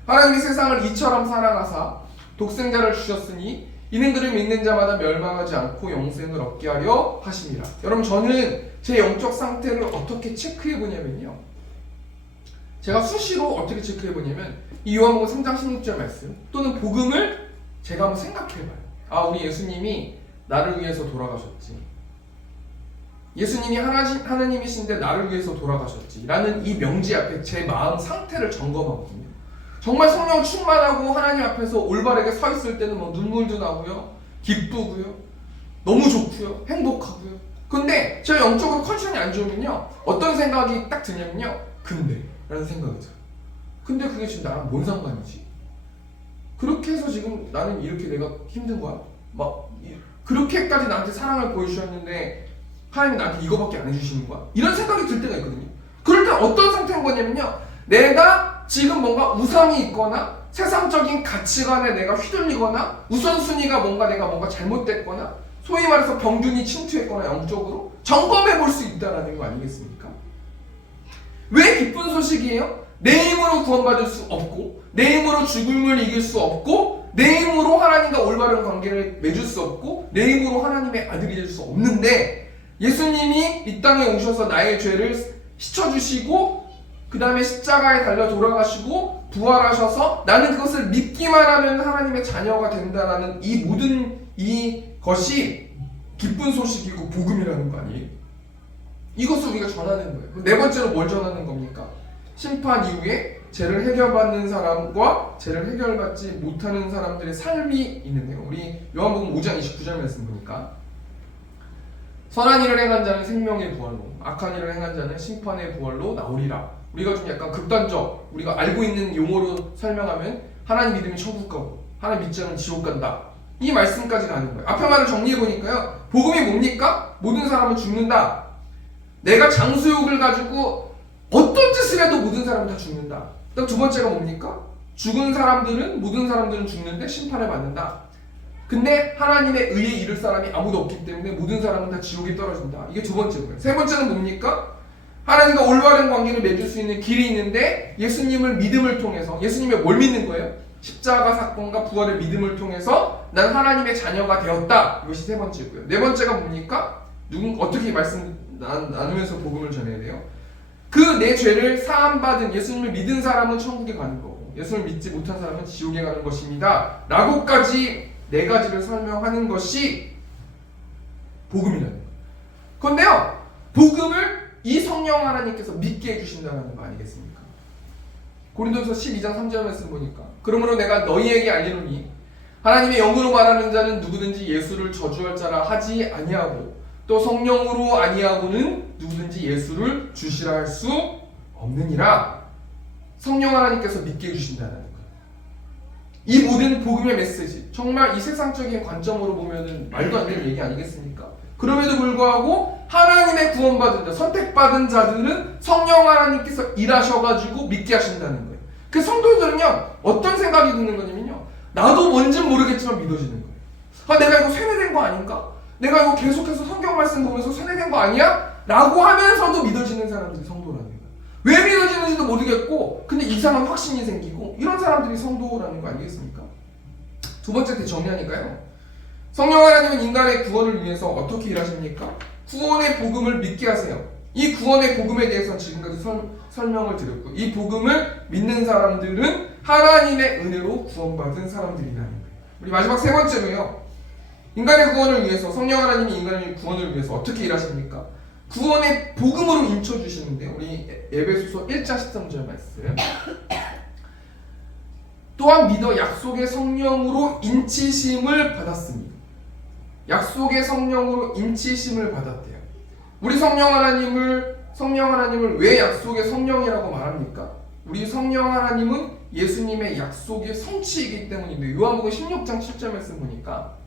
하나님이 세상을 이처럼 사랑하사 독생자를 주셨으니 이는 그를 믿는 자마다 멸망하지 않고 영생을 얻게 하려 하심이라. 여러분, 저는 제 영적 상태를 어떻게 체크해 보냐면요, 제가 수시로 어떻게 체크해 보냐면 이 요한복음 3장 16절 말씀 또는 복음을 제가 한번 생각해 봐요. 우리 예수님이 나를 위해서 돌아가셨지. 예수님이 하나님이신데 나를 위해서 돌아가셨지 라는 이 명제 앞에 제 마음 상태를 점검하거든요. 정말 성령 충만하고 하나님 앞에서 올바르게 서 있을 때는 뭐 눈물도 나고요, 기쁘고요, 너무 좋고요, 행복하고요. 근데 제가 영적으로 컨디션이 안 좋으면요, 어떤 생각이 딱 드냐면요, 근데 라는 생각이 들어요. 근데 그게 지금 나랑 뭔 상관이지? 그렇게 해서 지금 나는 이렇게 내가 힘든 거야? 그렇게까지 나한테 사랑을 보여주셨는데 하나님이 나한테 이거밖에 안 해주시는 거야? 이런 생각이 들 때가 있거든요. 그럴 때 어떤 상태인 거냐면요, 내가 지금 뭔가 우상이 있거나 세상적인 가치관에 내가 휘둘리거나 우선순위가 내가 뭔가 잘못됐거나 소위 말해서 병균이 침투했거나 영적으로 점검해 볼 수 있다는 거 아니겠습니까? 왜 기쁜 소식이에요? 내 힘으로 구원받을 수 없고, 내 힘으로 죽음을 이길 수 없고, 내 힘으로 하나님과 올바른 관계를 맺을 수 없고, 내 힘으로 하나님의 아들이 될 수 없는데, 예수님이 이 땅에 오셔서 나의 죄를 씻어주시고 그 다음에 십자가에 달려 돌아가시고 부활하셔서 나는 그것을 믿기만 하면 하나님의 자녀가 된다는 이 모든 이것이 기쁜 소식이고 복음이라는 거 아니에요? 이것을 우리가 전하는 거예요. 네 번째로 뭘 전하는 겁니까? 심판 이후에 죄를 해결받는 사람과 죄를 해결받지 못하는 사람들의 삶이 있는데요. 우리 요한복음 5장 29절 말씀 보니까 선한 일을 행한 자는 생명의 부활로, 악한 일을 행한 자는 심판의 부활로 나오리라. 우리가 좀 약간 극단적, 우리가 알고 있는 용어로 설명하면 하나님 믿으면 천국 가고 하나님 믿지 않으면 지옥 간다, 이 말씀까지 가는 거예요. 앞에 말을 정리해보니까요, 복음이 뭡니까? 모든 사람은 죽는다. 내가 장수욕을 가지고 어떤 짓을 해도 모든 사람은 다 죽는다. 두 번째가 뭡니까? 모든 사람들은 죽는데 심판을 받는다. 근데 하나님의 의에 이를 사람이 아무도 없기 때문에 모든 사람은 다 지옥에 떨어진다. 이게 두 번째고요. 세 번째는 뭡니까? 하나님과 올바른 관계를 맺을 수 있는 길이 있는데 예수님을 믿음을 통해서, 예수님의 뭘 믿는 거예요? 십자가 사건과 부활의 믿음을 통해서 난 하나님의 자녀가 되었다. 이것이 세 번째고요. 네 번째가 뭡니까? 어떻게 말씀 나누면서 복음을 전해야 돼요? 그 내 죄를 사함받은 예수님을 믿은 사람은 천국에 가는 거고 예수님을 믿지 못한 사람은 지옥에 가는 것입니다. 라고까지 네 가지를 설명하는 것이 복음이라는 거예요. 그런데요, 복음을 이 성령 하나님께서 믿게 해주신다는 거 아니겠습니까? 고린도서 12장 3절 말씀 보니까 그러므로 내가 너희에게 알리노니 하나님의 영으로 말하는 자는 누구든지 예수를 저주할 자라 하지 아니하고 또 성령으로 아니하고는 누구든지 예수를 주시라 할 수 없느니라. 성령 하나님께서 믿게 해주신다는 거예요. 이 모든 복음의 메시지, 정말 이 세상적인 관점으로 보면은 말도 안 되는 얘기 아니겠습니까? 그럼에도 불구하고 하나님의 구원받은 자, 선택받은 자들은 성령 하나님께서 일하셔가지고 믿게 하신다는 거예요. 그 성도들은요, 어떤 생각이 드는 거냐면요, 나도 뭔진 모르겠지만 믿어지는 거예요. 아, 내가 이거 세뇌된 거 아닌가? 내가 이거 계속해서 성경 말씀 보면서 세뇌된 거 아니야? 라고 하면서도 믿어지는 사람들이 성도라는 거예요. 왜 믿어지는지도 모르겠고 근데 이상한 확신이 생기고 이런 사람들이 성도라는 거 아니겠습니까? 두 번째 정리하니까요, 성령 하나님은 인간의 구원을 위해서 어떻게 일하십니까? 구원의 복음을 믿게 하세요. 이 구원의 복음에 대해서 지금까지 설명을 드렸고 이 복음을 믿는 사람들은 하나님의 은혜로 구원받은 사람들이라는 거예요. 우리 마지막 세 번째로요, 인간의 구원을 위해서 성령 하나님이 인간의 구원을 위해서 어떻게 일하십니까? 구원의 복음으로 인쳐주시는데요. 우리 에베소서 1장 13절 말씀. 또한 믿어 약속의 성령으로 인치심을 받았습니다. 약속의 성령으로 인치심을 받았대요. 우리 성령 하나님을 왜 약속의 성령이라고 말합니까? 우리 성령 하나님은 예수님의 약속의 성취이기 때문인데 요한복음 16장 7절 말씀 보니까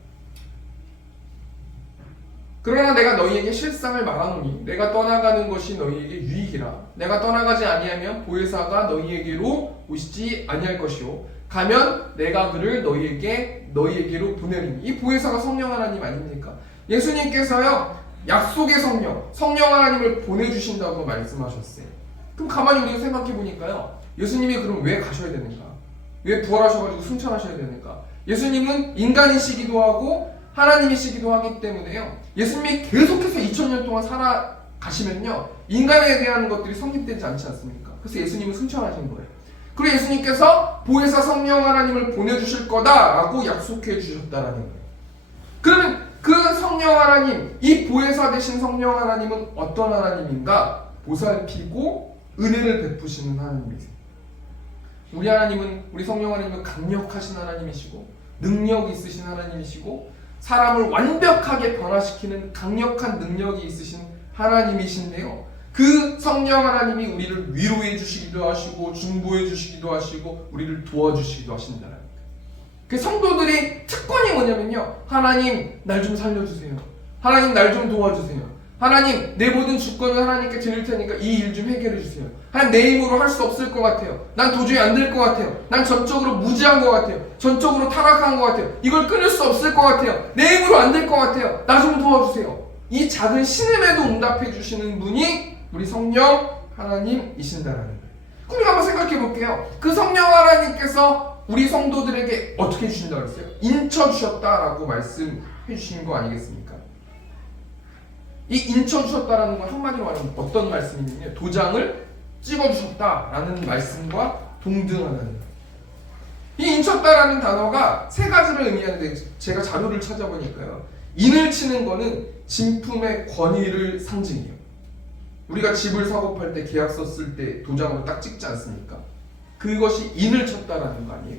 그러나 내가 너희에게 실상을 말하노니 내가 떠나가는 것이 너희에게 유익이라. 내가 떠나가지 아니하면 보혜사가 너희에게로 오시지 아니할 것이요 가면 내가 그를 너희에게로 보내리니. 이 보혜사가 성령 하나님 아닙니까? 예수님께서요, 약속의 성령 하나님을 보내주신다고 말씀하셨어요. 그럼 가만히 우리가 생각해 보니까요, 예수님이 그럼 왜 가셔야 되는가? 왜 부활하셔가지고 승천하셔야 되는가? 예수님은 인간이시기도 하고 하나님이시기도 하기 때문에요, 예수님이 계속해서 2000년 동안 살아가시면요, 인간에 대한 것들이 성립되지 않지 않습니까? 그래서 예수님은 승천하신 거예요. 그리고 예수님께서 보혜사 성령 하나님을 보내주실 거다라고 약속해 주셨다라는 거예요. 그러면 그 성령 하나님, 이 보혜사 되신 성령 하나님은 어떤 하나님인가? 보살피고 은혜를 베푸시는 하나님이세요. 우리 성령 하나님은 강력하신 하나님이시고 능력 있으신 하나님이시고 사람을 완벽하게 변화시키는 강력한 능력이 있으신 하나님이신데요, 그 성령 하나님이 우리를 위로해 주시기도 하시고 중보해 주시기도 하시고 우리를 도와주시기도 하신다는 거예요. 그 성도들이 특권이 뭐냐면요, 하나님 날 좀 살려주세요, 하나님 날 좀 도와주세요, 하나님 내 모든 주권을 하나님께 드릴 테니까 이 일 좀 해결해 주세요, 하나님 내 힘으로 할 수 없을 것 같아요, 난 도저히 안 될 것 같아요, 난 전적으로 무지한 것 같아요, 전적으로 타락한 것 같아요, 이걸 끊을 수 없을 것 같아요, 내 힘으로 안 될 것 같아요, 나 좀 도와주세요. 이 작은 신음에도 응답해 주시는 분이 우리 성령 하나님이신다라는 거예요. 그럼 우리가 한번 생각해 볼게요. 그 성령 하나님께서 우리 성도들에게 어떻게 주신다고 했어요? 인쳐 주셨다라고 말씀해 주신 거 아니겠습니까? 이 인쳐 주셨다라는 건 한마디로 말하면 어떤 말씀이냐면 도장을 찍어 주셨다라는 말씀과 동등하다는 거예요. 이 인쳤다라는 단어가 세 가지를 의미하는데 제가 자료를 찾아보니까요, 인을 치는 거는 진품의 권위를 상징해요. 우리가 집을 사고 팔 때 계약서 쓸 때 도장으로 딱 찍지 않습니까? 그것이 인을 쳤다라는 거 아니에요?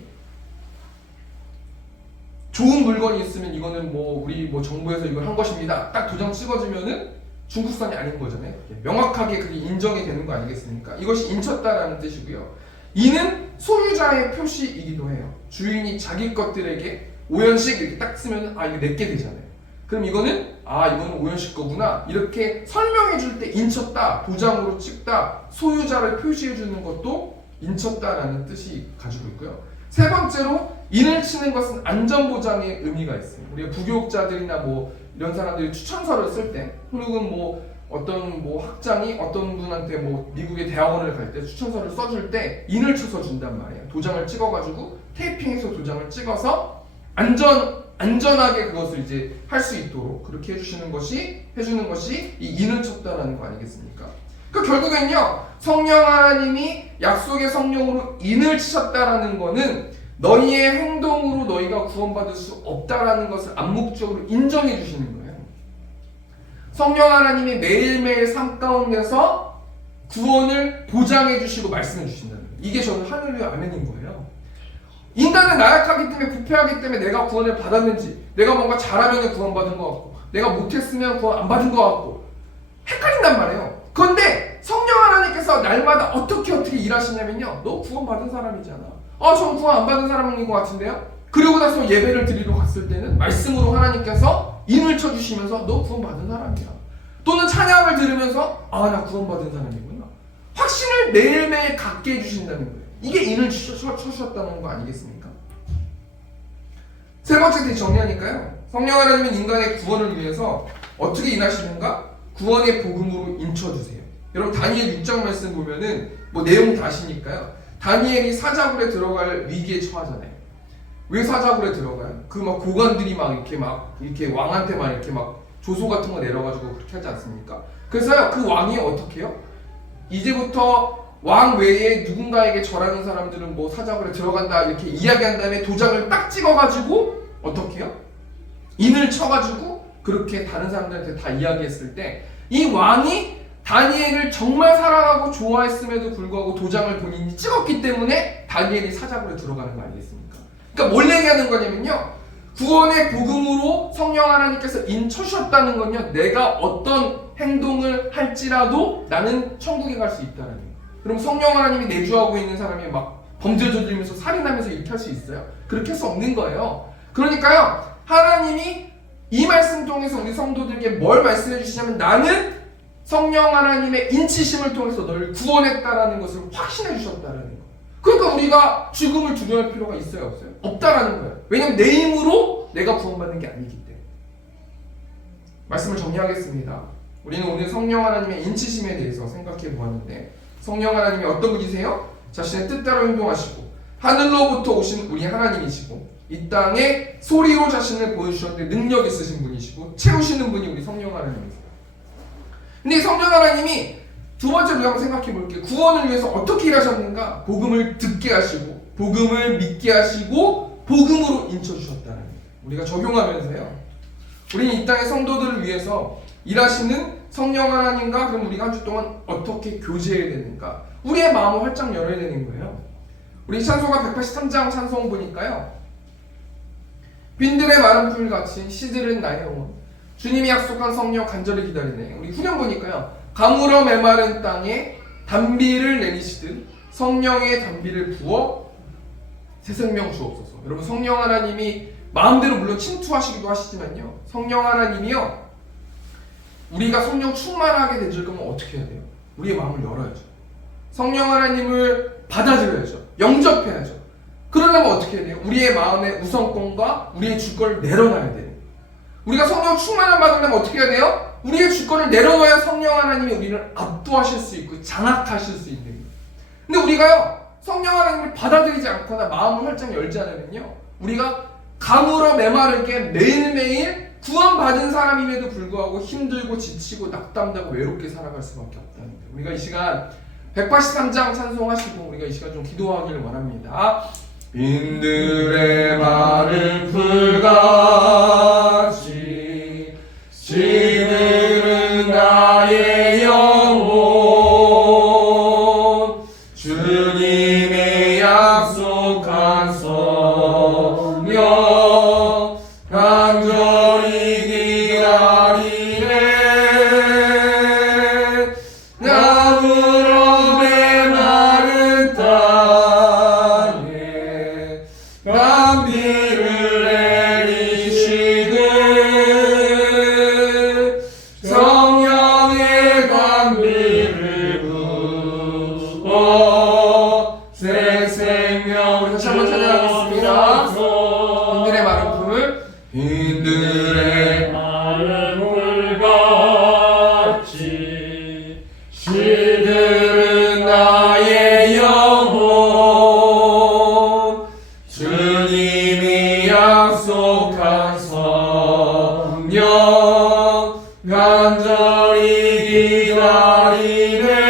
좋은 물건이 있으면 이거는 우리 정부에서 이걸 한 것입니다, 딱 도장 찍어주면은 중국산이 아닌 거잖아요. 명확하게 그게 인정이 되는 거 아니겠습니까? 이것이 인쳤다라는 뜻이고요. 인은 소유자의 표시이기도 해요. 주인이 자기 것들에게 오연식 이렇게 딱 쓰면 이거 내게 되잖아요. 그럼 이거는 오연식 거구나 이렇게 설명해 줄 때 인쳤다, 도장으로 찍다, 소유자를 표시해 주는 것도 인쳤다라는 뜻이 가지고 있고요. 세 번째로 인을 치는 것은 안전보장의 의미가 있어요. 우리가 부교육자들이나 뭐 이런 사람들이 추천서를 쓸 때, 혹은 뭐 어떤 뭐 학장이 어떤 분한테 뭐 미국의 대학원을 갈 때 추천서를 써줄 때 인을 쳐서 준단 말이에요. 도장을 찍어가지고 테이핑해서 도장을 찍어서 안전하게 그것을 이제 할 수 있도록 그렇게 해주는 것이 이 인을 쳤다라는 거 아니겠습니까? 그러니까 결국엔요, 성령 하나님이 약속의 성령으로 인을 치셨다라는 거는 너희의 행동으로 너희가 구원받을 수 없다라는 것을 암묵적으로 인정해 주시는 거예요. 성령 하나님이 매일매일 삶 가운데서 구원을 보장해 주시고 말씀해 주신다는 거예요. 이게 저는 할렐루야 아멘인 거예요. 인간은 나약하기 때문에, 부패하기 때문에 내가 구원을 받았는지, 내가 뭔가 잘하면 구원받은 것 같고, 내가 못했으면 구원 안 받은 것 같고 헷갈린단 말이에요. 그런데 성령 하나님께서 날마다 어떻게 일하시냐면요, 너 구원받은 사람이잖아. 저는 구원 안 받은 사람인 것 같은데요? 그리고 나서 예배를 드리러 갔을 때는 말씀으로 하나님께서 인을 쳐주시면서 너 구원받은 사람이야. 또는 찬양을 들으면서 나 구원받은 사람이구나. 확신을 매일매일 갖게 해주신다는 거예요. 이게 인을 쳐주셨다는 거 아니겠습니까? 세 번째 때 정리하니까요, 성령 하나님은 인간의 구원을 위해서 어떻게 인하시는가? 구원의 복음으로 인쳐주세요. 여러분 다니엘 6장 말씀 보면은 뭐 내용 다시니까요, 다니엘이 사자굴에 들어갈 위기에 처하잖아요. 왜 사자굴에 들어가요? 그 막 고관들이 이렇게 왕한테 이렇게 조소 같은 거 내려가지고 그렇게 하지 않습니까? 그래서요, 그 왕이 어떻게 해요? 이제부터 왕 외에 누군가에게 절하는 사람들은 뭐 사자굴에 들어간다 이렇게 이야기한 다음에 도장을 딱 찍어가지고 어떻게 해요? 인을 쳐가지고 그렇게 다른 사람들한테 다 이야기했을 때 이 왕이 다니엘을 정말 사랑하고 좋아했음에도 불구하고 도장을 본인이 찍었기 때문에 다니엘이 사자굴에 들어가는 거 아니겠습니까? 그러니까 뭘 얘기하는 거냐면요, 구원의 복음으로 성령 하나님께서 인쳐주셨다는 건요, 내가 어떤 행동을 할지라도 나는 천국에 갈 수 있다는 거예요. 그럼 성령 하나님이 내주하고 있는 사람이 막 범죄 저지르면서 살인하면서 이렇게 할 수 있어요? 그렇게 할 수 없는 거예요. 그러니까요, 하나님이 이 말씀 통해서 우리 성도들에게 뭘 말씀해 주시냐면, 나는 성령 하나님의 인치심을 통해서 너를 구원했다라는 것을 확신해 주셨다라는 거예요. 그러니까 우리가 죽음을 두려워할 필요가 있어요, 없어요? 없다라는 거예요. 왜냐면 내 힘으로 내가 구원받는 게 아니기 때문에. 말씀을 정리하겠습니다. 우리는 오늘 성령 하나님의 인치심에 대해서 생각해 보았는데, 성령 하나님이 어떤 분이세요? 자신의 뜻대로 행동하시고 하늘로부터 오신 우리 하나님이시고 이 땅에 소리로 자신을 보여주셨는데 능력 있으신 분이시고 채우시는 분이 우리 성령 하나님이세요. 근데 이 성령 하나님이 두 번째로 한번 생각해 볼게요. 구원을 위해서 어떻게 일하셨는가? 복음을 듣게 하시고 복음을 믿게 하시고 복음으로 인쳐주셨다는 거예요. 우리가 적용하면서요, 우리는 이 땅의 성도들을 위해서 일하시는 성령 하나님과 그럼 우리가 한 주 동안 어떻게 교제해야 되는가? 우리의 마음을 활짝 열어야 되는 거예요. 우리 찬송가 183장 찬송 보니까요, 빈들의 마른 풀같이 시들은 나의 영혼, 주님이 약속한 성령 간절히 기다리네. 우리 후렴 보니까요, 가물어 메마른 땅에 단비를 내리시듯 성령의 단비를 부어 새 생명 주옵소서. 여러분, 성령 하나님이 마음대로 물론 침투하시기도 하시지만요, 성령 하나님이요, 우리가 성령 충만하게 되질 거면 어떻게 해야 돼요? 우리의 마음을 열어야죠. 성령 하나님을 받아들여야죠. 영접해야죠. 그러려면 어떻게 해야 돼요? 우리의 마음의 우선권과 우리의 주권을 내려놔야 돼요. 우리가 성령 충만을 받으려면 어떻게 해야 돼요? 우리의 주권을 내려놔야 성령 하나님이 우리를 압도하실 수 있고 장악하실 수 있는 거예요. 근데 우리가요, 성령 하나님을 받아들이지 않거나 마음을 활짝 열지 않으면요, 우리가 가물어 메마르게 매일매일 구원받은 사람임에도 불구하고 힘들고 지치고 낙담되고 외롭게 살아갈 수밖에 없다는 거예요. 우리가 이 시간 183장 찬송하시고 우리가 이 시간 좀 기도하기를 원합니다. 빈들의 마른 풀같이 시들은 나의 영혼, 주님의 약속한 성령 간절히 기다리네. 나무로 메마른 땅에 단비를 내리시듯 성령의 단비를 부어 새 새 생명. 우리 다시 한번 찬양하겠습니다. 흰들의 마른 풀, 흰들의 마른 물같이 시들은 나의 영혼, 주님이 약속한 성령 간절히 기다리네.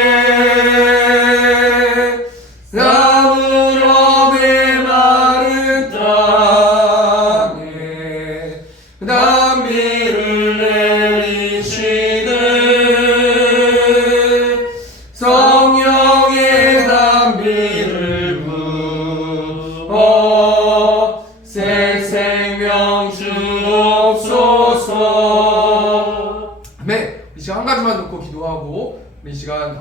나무로 메마른 땅에 단비를 내리시네. 성령의 단비를 부어 새 생명 주옵소서. 네, 이 시간 한 가지만 놓고 기도하고 우리 이 시간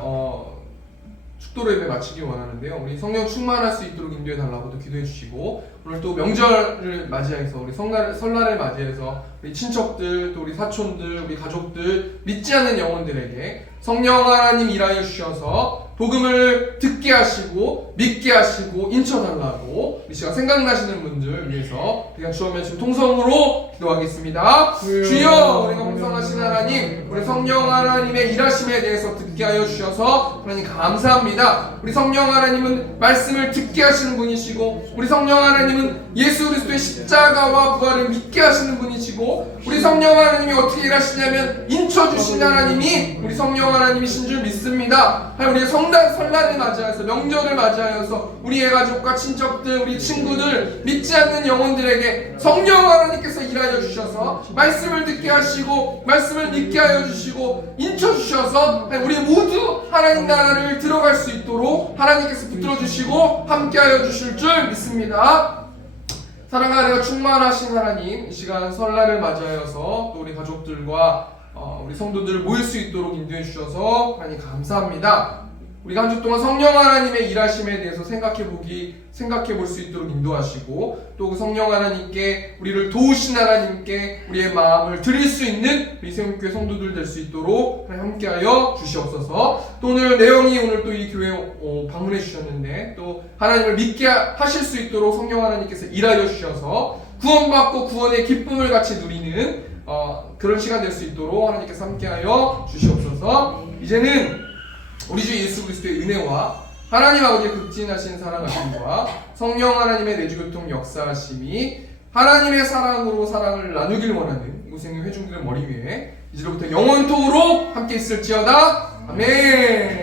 축도로 예배 마치기 원하는데요. 우리 성령 충만할 수 있도록 인도해 달라고 또 기도해 주시고, 오늘 또 명절을 맞이해서 우리 설날을 맞이해서 우리 친척들, 또 우리 사촌들, 우리 가족들, 믿지 않는 영혼들에게 성령 하나님 일하여 주셔서 복음을 듣게 하시고 믿게 하시고 인쳐달라고 이 시간 생각나시는 분들 위해서 그냥 주어면 지금 통성으로 기도하겠습니다. 주여, 우리가 풍성하신 하나님, 우리 성령 하나님의 일하심에 대해서 듣게 하여 주셔서 하나님 감사합니다. 우리 성령 하나님은 말씀을 듣게 하시는 분이시고, 우리 성령 하나님은 예수 그리스도의 십자가와 부활을 믿게 하시는 분이시고, 우리 성령 하나님이 어떻게 일하시냐면 인쳐주신 하나님이 우리 성령 하나님이신 줄 믿습니다. 우리 설날을 맞이하여서, 명절을 맞이하여서 우리의 가족과 친척들, 우리 친구들, 믿지 않는 영혼들에게 성령 하나님께서 일하여 주셔서 말씀을 듣게 하시고 말씀을 믿게 하여 주시고 인쳐주셔서 우리 모두 하나님 나라를 들어갈 수 있도록 하나님께서 붙들어 주시고 함께 하여 주실 줄 믿습니다. 사랑하는 충만하신 하나님, 이 시간 설날을 맞이하여서 또 우리 가족들과 우리 성도들을 모일 수 있도록 인도해 주셔서 하나님 감사합니다. 우리가 한 주 동안 성령 하나님의 일하심에 대해서 생각해 볼 수 있도록 인도하시고, 또 그 성령 하나님께, 우리를 도우신 하나님께 우리의 마음을 드릴 수 있는 우리 세움교회 성도들 될 수 있도록 함께하여 주시옵소서. 또 오늘 내용이 오늘 또 이 교회 방문해 주셨는데 또 하나님을 믿게 하실 수 있도록 성령 하나님께서 일하여 주셔서 구원받고 구원의 기쁨을 같이 누리는 그런 시간 될 수 있도록 하나님께서 함께하여 주시옵소서. 이제는 우리 주 예수 그리스도의 은혜와 하나님 아버지의 극진하신 사랑하심과 성령 하나님의 내주교통 역사하심이 하나님의 사랑으로 사랑을 나누길 원하는 이곳에 있는 회중들의 머리 위에 이제로부터 영원토록 함께 있을지어다. 아멘.